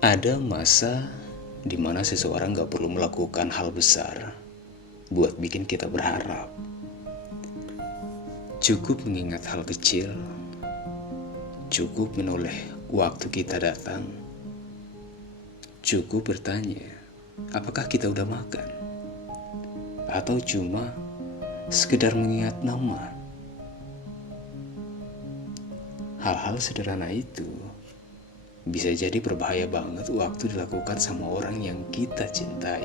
Ada masa di mana seseorang gak perlu melakukan hal besar buat bikin kita berharap. Cukup mengingat hal kecil, cukup menoleh waktu kita datang, cukup bertanya, apakah kita udah makan? Atau cuma sekedar mengingat nama. Hal-hal sederhana itu bisa jadi berbahaya banget waktu dilakukan sama orang yang kita cintai.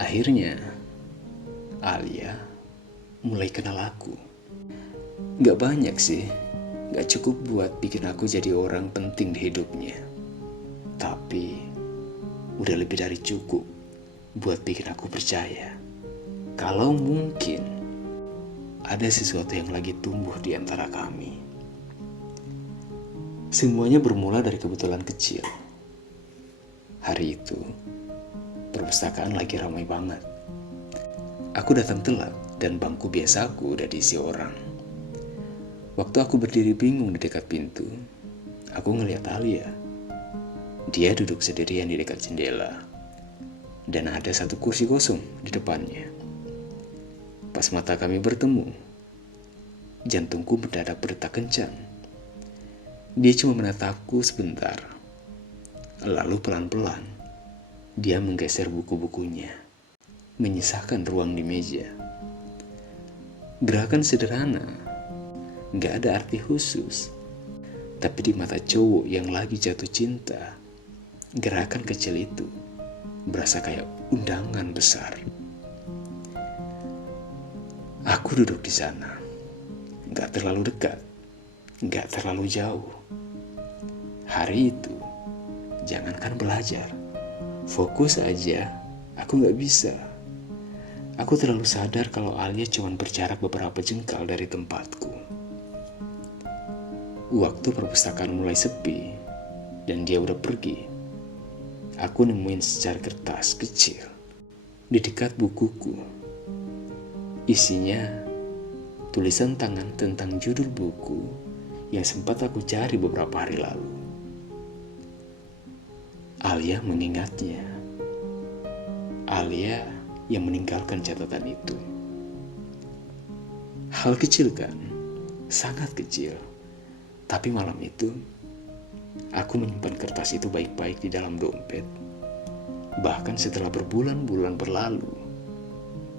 Akhirnya, Alia mulai kenal aku. Gak banyak sih, gak cukup buat bikin aku jadi orang penting di hidupnya. Tapi, udah lebih dari cukup buat bikin aku percaya kalau mungkin ada sesuatu yang lagi tumbuh di antara kami. Semuanya bermula dari kebetulan kecil. Hari itu, perpustakaan lagi ramai banget. Aku datang telat dan bangku biasaku udah diisi orang. Waktu aku berdiri bingung di dekat pintu, aku ngeliat Alia. Dia duduk sendirian di dekat jendela. Dan ada satu kursi kosong di depannya. Pas mata kami bertemu, jantungku mendadak berdetak kencang. Dia cuma menatapku sebentar. Lalu pelan-pelan, dia menggeser buku-bukunya, menyisakan ruang di meja. Gerakan sederhana, gak ada arti khusus. Tapi di mata cowok yang lagi jatuh cinta, gerakan kecil itu berasa kayak undangan besar. Aku duduk di sana, gak terlalu dekat, gak terlalu jauh. Hari itu, jangankan belajar, fokus aja, aku gak bisa. Aku terlalu sadar kalau Alia cuma berjarak beberapa jengkal dari tempatku. Waktu perpustakaan mulai sepi, dan dia udah pergi, aku nemuin secari kertas kecil di dekat bukuku. Isinya tulisan tangan tentang judul buku yang sempat aku cari beberapa hari lalu. Alia mengingatnya. Alia yang meninggalkan catatan itu. Hal kecil kan? Sangat kecil. Tapi malam itu, aku menyimpan kertas itu baik-baik di dalam dompet. Bahkan setelah berbulan-bulan berlalu,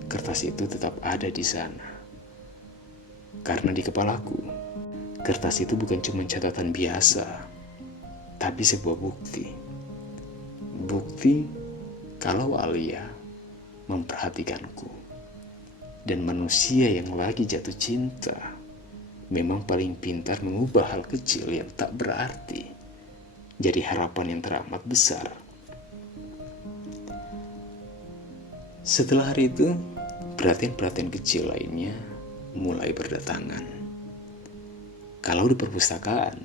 kertas itu tetap ada di sana. Karena di kepalaku, kertas itu bukan cuma catatan biasa, tapi sebuah bukti. Bukti kalau Alia memperhatikanku. Dan manusia yang lagi jatuh cinta memang paling pintar mengubah hal kecil yang tak berarti jadi harapan yang teramat besar. Setelah hari itu, perhatian-perhatian kecil lainnya mulai berdatangan. Kalau di perpustakaan,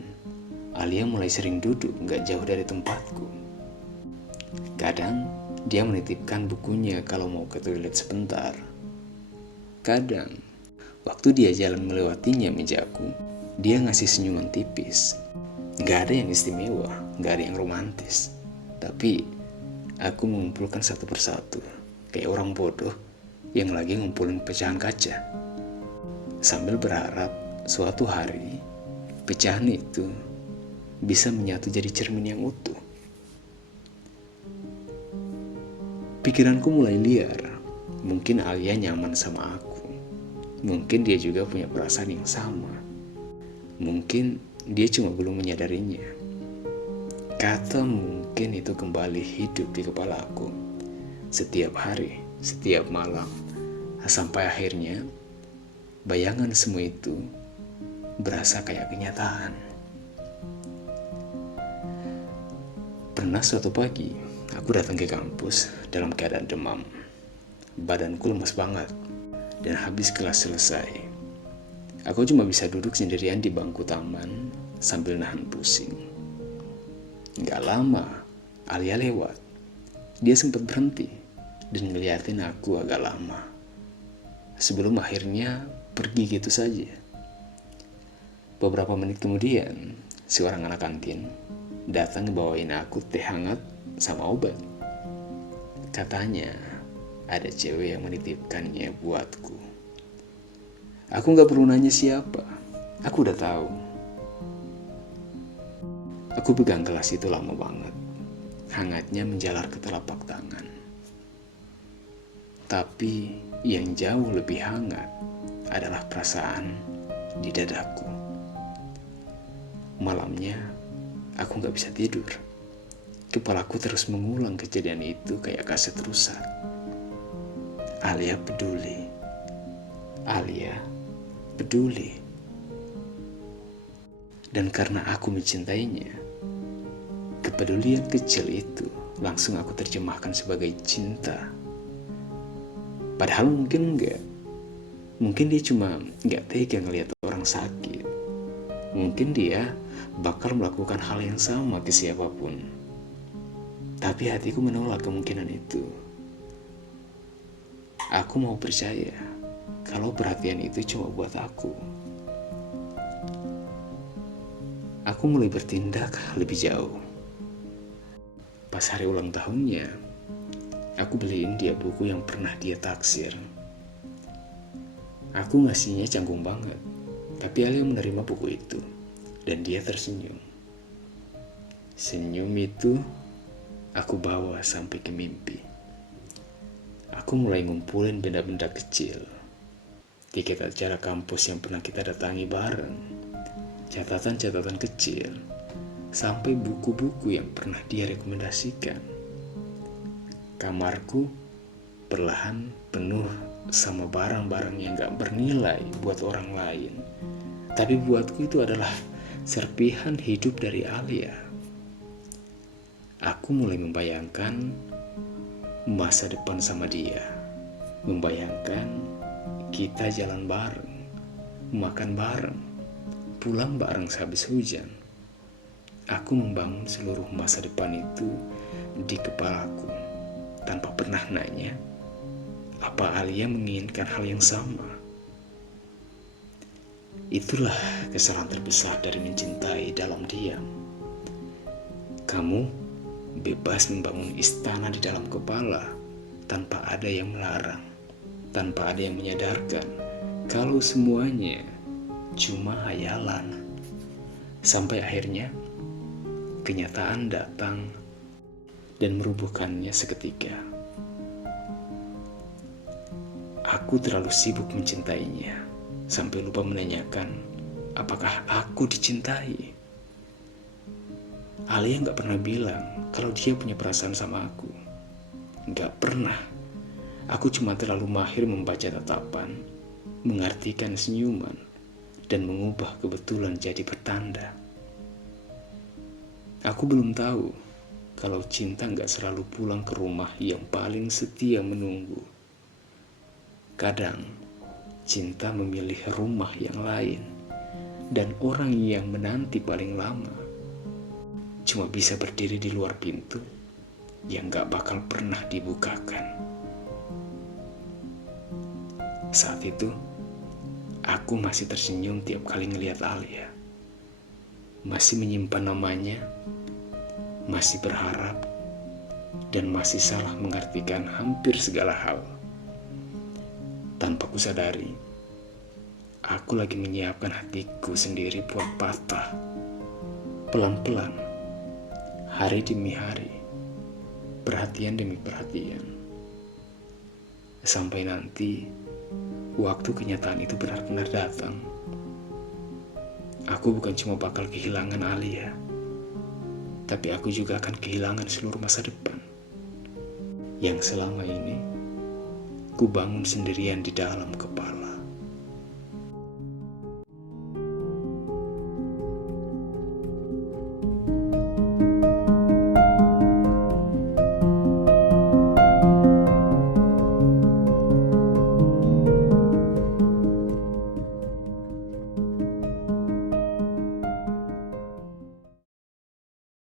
Alia mulai sering duduk gak jauh dari tempatku. Kadang dia menitipkan bukunya kalau mau ke toilet sebentar. Kadang, waktu dia jalan melewatinya mejaku, dia ngasih senyuman tipis. Gak ada yang istimewa, gak ada yang romantis. Tapi, aku mengumpulkan satu persatu, kayak orang bodoh yang lagi ngumpulin pecahan kaca. Sambil berharap suatu hari, pecahan itu bisa menyatu jadi cermin yang utuh. Pikiranku mulai liar. Mungkin Alia nyaman sama aku. Mungkin dia juga punya perasaan yang sama. Mungkin dia cuma belum menyadarinya. Kata mungkin itu kembali hidup di kepala aku. Setiap hari, setiap malam. Sampai akhirnya, bayangan semua itu berasa kayak kenyataan. Pernah suatu pagi, aku datang ke kampus dalam keadaan demam. Badanku lemas banget dan habis kelas selesai. Aku cuma bisa duduk sendirian di bangku taman sambil nahan pusing. Gak lama, Alia lewat. Dia sempat berhenti dan ngeliatin aku agak lama. Sebelum akhirnya pergi gitu saja. Beberapa menit kemudian, si orang anak kantin datang bawain aku teh hangat sama obat. Katanya ada cewek yang menitipkannya buatku. Aku gak perlu nanya siapa, aku udah tahu. Aku pegang gelas itu lama banget, hangatnya menjalar ke telapak tangan. Tapi yang jauh lebih hangat adalah perasaan di dadaku. Malamnya aku gak bisa tidur. Kepalaku terus mengulang kejadian itu kayak kaset rusak. Alia peduli. Alia peduli. Dan karena aku mencintainya, kepedulian kecil itu langsung aku terjemahkan sebagai cinta. Padahal mungkin enggak. Mungkin dia cuma gak tega ngelihat orang sakit. Mungkin dia bakal melakukan hal yang sama ke siapapun. Tapi hatiku menolak kemungkinan itu. Aku mau percaya kalau perhatian itu cuma buat aku. Aku mulai bertindak lebih jauh. Pas hari ulang tahunnya, aku beliin dia buku yang pernah dia taksir. Aku ngasihnya canggung banget, tapi Alia menerima buku itu, dan dia tersenyum. Senyum itu aku bawa sampai ke mimpi. Aku mulai ngumpulin benda-benda kecil, tiket acara kampus yang pernah kita datangi bareng, catatan-catatan kecil, sampai buku-buku yang pernah dia rekomendasikan. Kamarku perlahan penuh sama barang-barang yang gak bernilai buat orang lain, tapi buatku itu adalah serpihan hidup dari Alia. Aku mulai membayangkan masa depan sama dia, membayangkan kita jalan bareng, makan bareng, pulang bareng sehabis hujan. Aku membangun seluruh masa depan itu di kepalaku tanpa pernah nanya apa Alia menginginkan hal yang sama. Itulah kesalahan terbesar dari mencintai dalam diam. Kamu bebas membangun istana di dalam kepala tanpa ada yang melarang, tanpa ada yang menyadarkan kalau semuanya cuma hayalan. Sampai akhirnya kenyataan datang dan merubuhkannya seketika. Aku terlalu sibuk mencintainya sampai lupa menanyakan apakah aku dicintai. Alia gak pernah bilang kalau dia punya perasaan sama aku. Gak pernah. Aku cuma terlalu mahir membaca tatapan, mengartikan senyuman, dan mengubah kebetulan jadi pertanda. Aku belum tahu kalau cinta gak selalu pulang ke rumah yang paling setia menunggu. Kadang cinta memilih rumah yang lain, dan orang yang menanti paling lama cuma bisa berdiri di luar pintu yang gak bakal pernah dibukakan. Saat itu, aku masih tersenyum tiap kali ngelihat Alia. Masih menyimpan namanya, masih berharap, dan masih salah mengartikan hampir segala hal. Tanpa kusadari, aku lagi menyiapkan hatiku sendiri buat patah. Pelan-pelan, hari demi hari, perhatian demi perhatian. Sampai nanti, waktu kenyataan itu benar-benar datang. Aku bukan cuma bakal kehilangan Alia, tapi aku juga akan kehilangan seluruh masa depan yang selama ini ku bangun sendirian di dalam kepala.